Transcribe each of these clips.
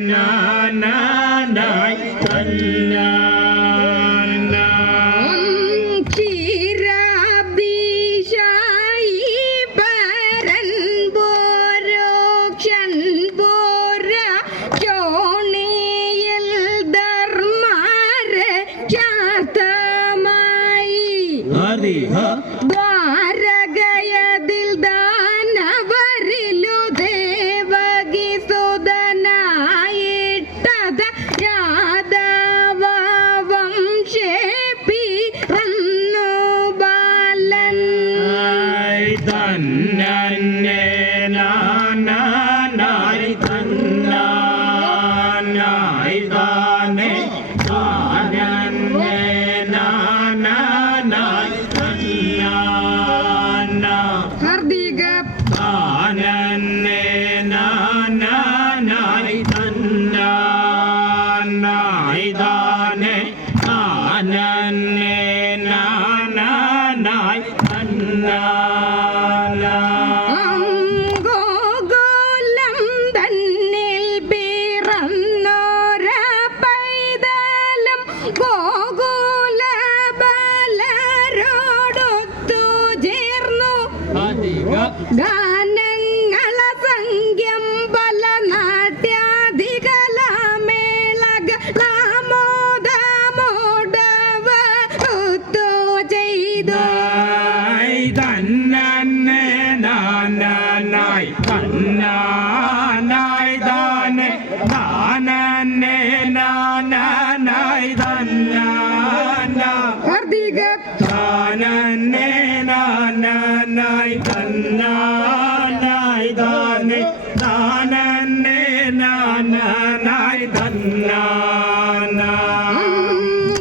നാനാനായി തന്നാ ദ്വാരകയതിൽ ദാനവരിലു ദേവകി സുതനായിട്ടത യാദവ വംശേ പിറന്നു ബാലൻ തന്നേ നാനാനായി തന്നാനായി താനേ താനന്നേ നാനാനായി ഹർദിക താനന്നേ നാനാനായി തന്നാനായി താനേ താനന്നേ നാനാനായി തന്നാ ഗോകുലം തന്നിൽ പിറന്നോര പൈതലും ഗോകുല ബാലരോടൊത്തു ചേർന്നു ഗാനങ്ങള സംഖ്യം പല നാട്യാധികളാമേളകളാമോദമോടവത്തു ചെയ്തു തന്നേ നാനാനായി തന്നാനായി താനേ താനന്നേ നാനാനായി തന്നാനാ താനന്നേ നാനാനായി തന്നാനായി താനേ താനന്നേ നാനാനായി തന്നാനാ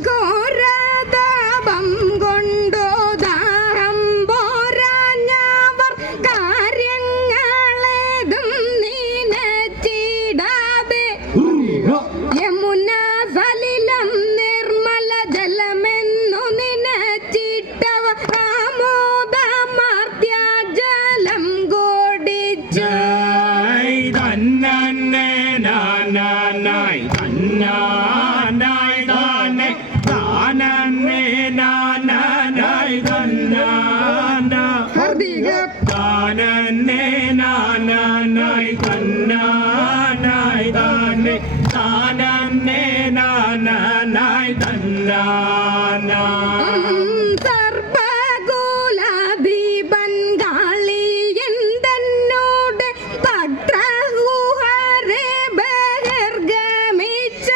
ഘോരതാപം കൊണ്ടു ദാഹം പോരാഞ്ഞവർ കാര്യങ്ങളേതും നീനച്ചിടാതെ യമുന സലിലം നിർമ്മല ജലമെന്നു നിനച്ചിട്ടവർ ആമോദമാർത്യ ജലം കുടിച്ചു തന്നേ നാനാനായി തന്നാനായി താനേ താനന്നേ നാനാനായി തന്നാനാ താനന്നേ നാനാനായി തന്നാനായി താനേ താനന്നേ നാനാനായി തന്നാനാ സർവകുലാധിപൻ കാളിയൻ തന്നോട് ഭദ്രഹുഹരെ ബഹിർഗമിച്ച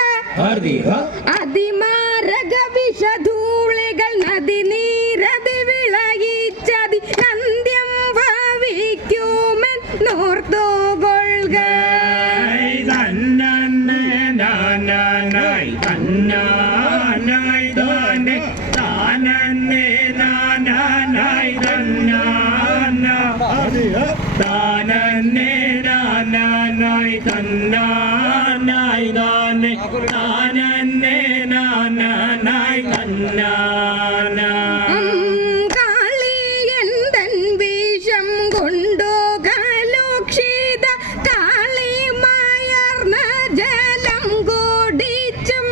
അതിമാരക വിഷധൂളികൾ നദി നീരതി വിളയിച്ചതി അന്ത്യം ഭവിക്കുമെന്നോർത്തുകൊള്ളുക തന്നേ നാനാനായി തന്നാനായി താനേ താനന്നേ നാനാനായി തന്നാനാ താനന്നേ നാനാനായി തന്നാനായി താനേ താനന്നേ നാനാനായി തന്നാനാ കാളിയൻ തൻ വിഷം കൊണ്ടു കലുഷിത കാളിമായർന്ന ജലം കുടിച്ചും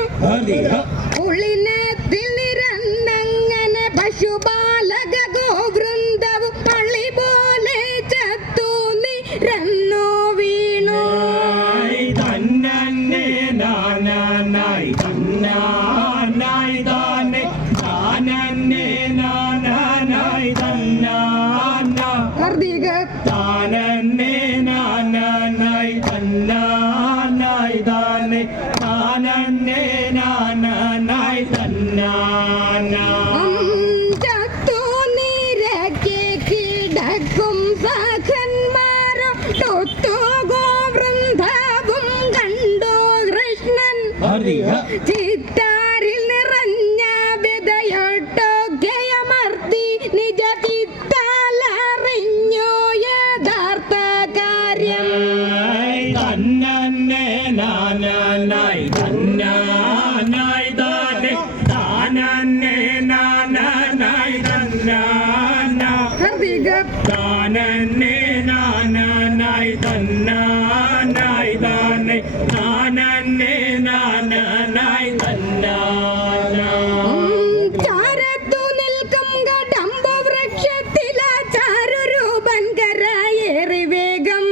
ഉളിനത്തിൽ നിരന്നങ്ങനെ പശുപാലക ഗോവൃന്ദവും പള്ളി പോലെ ചത്തു നിരന്നു വീണു തന്നേ നാനാനായി തന്നാനായി താനേ താനന്നേ നാനാനായി തന്നാനാ താനന്നേ നാനാനായി തന്നാനായി താനേ താനന്നേ നാനാനായി തന്നാനാ ചത്തു നിരക്കെ കിടക്കും സഖന്മാരോ തൊത്തു ഗോവൃന്ദവും കണ്ടു കൃഷ്ണൻ ചിത്താരിൽ നിറഞ്ഞ വ്യതയൊട്ടൊക്കെയമർത്തി നിജ ചിത്താലറിഞ്ഞു യഥാർത്ഥ കാര്യം തന്നേ നാനാനായി തന്നാനായി താനേ താനന്നേ നാനാനായി തന്നാനാ താനന്നേ നാനാനായി തന്നാനായി താനേ താനന്നെ നാനാനായി തന്നാന ചാരത്തു നിൽക്കും കടമ്പു വൃക്ഷത്തിലാ ചാരുരൂപൻ കരയേറി വേഗം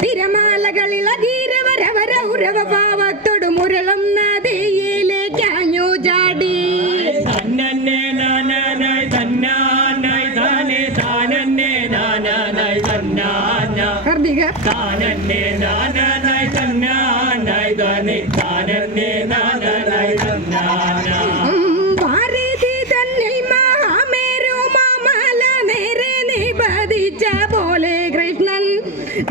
തിരമാലകളിളകീരവരവര ഉരവ ഭാവത്തോട് മുരളും നദിയിലേക്കാഞ്ഞു ചാടി തന്നന്നെ നാനാനായി തന്നാനായി താനേ താനന്നെ നാനാനായി തന്നാന കാർത്തിക താനന്നെ നാനാനായി തന്നാനായി താനേ താനന്നെ നാനാനായി തന്നാന ഭാരതി തന്നിൽ മഹാമേരു മാമല നേരെ നിപതിച്ച പോലെ കൃഷ്ണൻ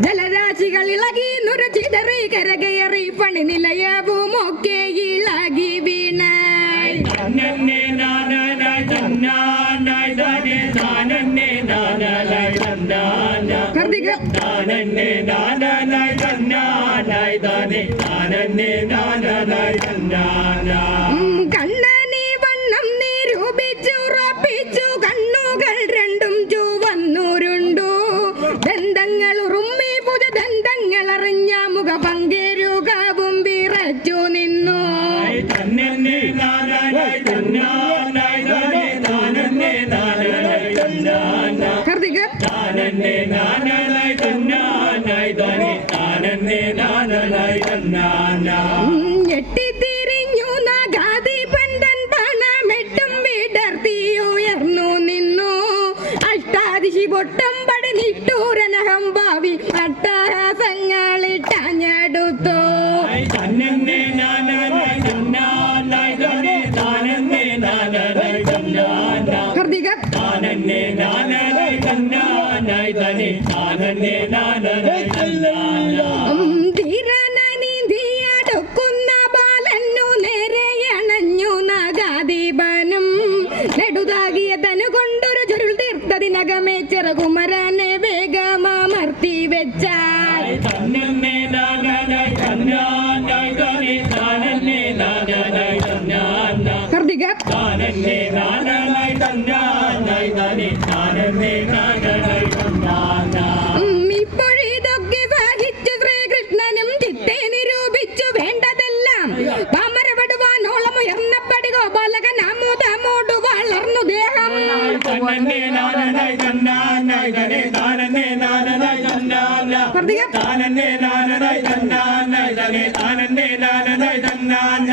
ജലരാശികൾ ഇളകി നുരചിതറി കരകയറി പണി നിലയവുമൊക്കെ ഇളകി വീണായി തന്നന്നെ നാനാനായി തന്നാനായി താനേ താനന്നെ നാനാനായി തന്നാന കാർത്തിക താനന്നെ നാനാനായി തന്നാനായി താനേ താനന്നെ നാനാനായി തന്നാന കണ്ണനി വണ്ണം നിരൂപിച്ചുറപ്പിച്ചു കണ്ണുകൾ രണ്ടും ചുവന്നുരുണ്ടു ദന്തങ്ങൾ ഉറുമ്മി പുജ ദന്തങ്ങൾ അറിഞ്ഞ മുഖ പങ്കേരുകവും വിറച്ചു നിന്നു തന്നന്നെ നാനാനായി തന്നാനായി താനേ താനന്നെ നാനാനായി തന്നാന കാർത്തിക താനന്നെ നാനാനായി തന്നാനായി താനേ താനന്നെ നാനാനായി തന്നാന ഞെട്ടിത്തിരിഞ്ഞു നഗാധിപൻ തൻ പണമെട്ടും വിടർത്തി ഉയർന്നു നിന്നു അഷ്ടാദിശി പൊട്ടം പടി നിട്ടൂരനഹം ഭാവി അട്ടഹാസങ്ങളിട്ടഞ്ഞെടുത്തു തന്നന്നെ നാനാനായി തന്നാനായി താനേ താനന്നെ നാനാനായി തന്നാന കാർത്തിക താനന്നെ നാനാനായി തന്നാനായി താനേ താനന്നെ നാനാനായി തന്നാന ധീരനായി നീന്തിയടുക്കുന്ന ബാലന്നു നേരെ അണഞ്ഞു നഗാധിപനും നെടുതാകിയ തനു കൊണ്ടൊരു ചുരുൾ തീർത്തതിനകമേ ചെറുകുമരനെ വേഗമർത്തി വെച്ചാൽ തന്നന്നെ നാനാനായി തന്നാനായി താനേ താനന്നെ നാനാനായി തന്നാന കാർത്തിക താനന്നെ നാനാനായി തന്നാനായി താനേ താനന്നെ നാനാനായി തന്നാന ഇപ്പോഴിതൊക്കെ സഹിച്ചു ശ്രീകൃഷ്ണനും ചിത്തെ നിരൂപിച്ചു വേണ്ടതെല്ലാം പാമരപടുവാനോളം ഉയർന്നപ്പടി ഗോപാലകൻ അമുതമോട് വളർന്നു ദേഹം തന്നന്നെ നാനാനായി തന്നാനായി താനേ താനന്നെ നാനാനായി തന്നാന കാർത്തിക താനന്നെ നാനാനായി തന്നാനായി താനേ താനന്നെ നാനാനായി തന്നാന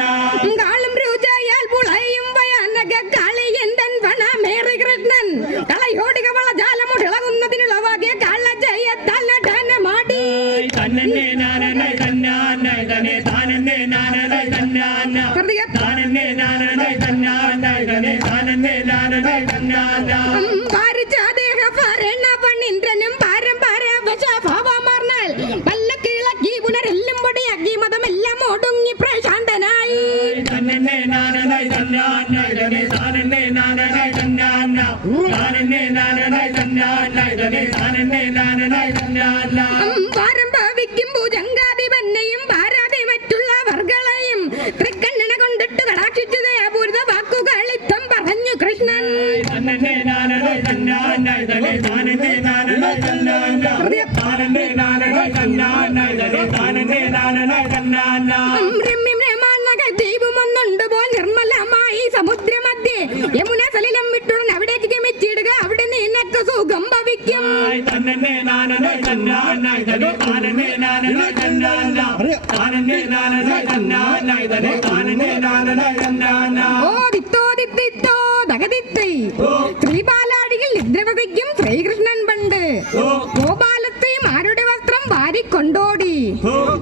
കാളും രുചയാൽ പുളയും വയാനക കാളിയൻ തൻ വനമേറി കൃഷ്ണൻ കളയോടിക വളജാലമുടിളകുന്നതിനുളവാകിയ കള്ളജയത്താൽ നടനമാടി തന്നന്നെ നാനാനായി തന്നാനായി താനേ താനന്നെ നാനാനായി തന്നാന കാർത്തിക താനന്നെ നാനാനായി തന്നാനായി താനേ താനന്നെ നാനാനായി തന്നാന ഭാരിച്ചാദേഹ ഭരണപണിന്ദ്രനും പാരമ്പരവശഭാവമാർന്നാൽ പല്ലക്കിളക്കി പുനരെല്ലും പൊടിയാക്കി മതമെല്ലാം ഒടുങ്ങി പ്രശാന്തനായി തന്നന്നെ നാനാനായി തന്നാനായി താനേ താനന്നെ നാനാനായി തന്നാന താനന്നെ നാനാനായി തന്നാനായി താനേ താനന്നെ നാനാനായി തന്നാന ഭാരം ഭാവിക്കും ഭുജങ്കാധിപന്നെയും ഭാരാതെ മറ്റുള്ള വർഗളെയും തൃക്കണ്ണന കൊണ്ടിട്ട് കടാക്ഷിച്ചത് അപൂർവ വാക്കുകൾ ഇത്തം പറഞ്ഞു കൃഷ്ണൻ തന്നന്നെ നാനാനായി തന്നാനായി താനേ താനന്നെ നാനാനായി തന്നാന താനന്നെ നാനാനായി തന്നാനായി താനേ താനന്നെ നാനാനായി തന്നാന ദൈവമൊന്നുണ്ട് പോ നിർമ്മലമായി സമുദ്രമധ്യേ യമുന സലിലം വിട്ടുടൻ അവിടേക്ക് ഗമിച്ചിടുക അവിടെ നിനക്ക് സുഖം ഭവിക്കും തന്നന്നെ നാനാനായി തന്നാനായി താനേ താനന്നെ നാനാനായി തന്നാന താനന്നെ നാനാനായി തന്നാനായി താനേ താനന്നെ നാനാനായി തന്നാന ഓ ദിത്തോ ദിത്തിത്തോ ദഗദിത്തൈ ശ്രീപാലാടിയിൽ നിദ്രവസിക്കും ശ്രീകൃഷ്ണൻ പണ്ട് ഗോപാലത്തെയും ആരുടെ വസ്ത്രം വാരിക്കൊണ്ടോടി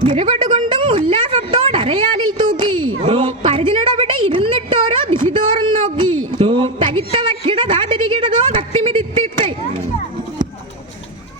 ഗിരുപടുകൊണ്ടും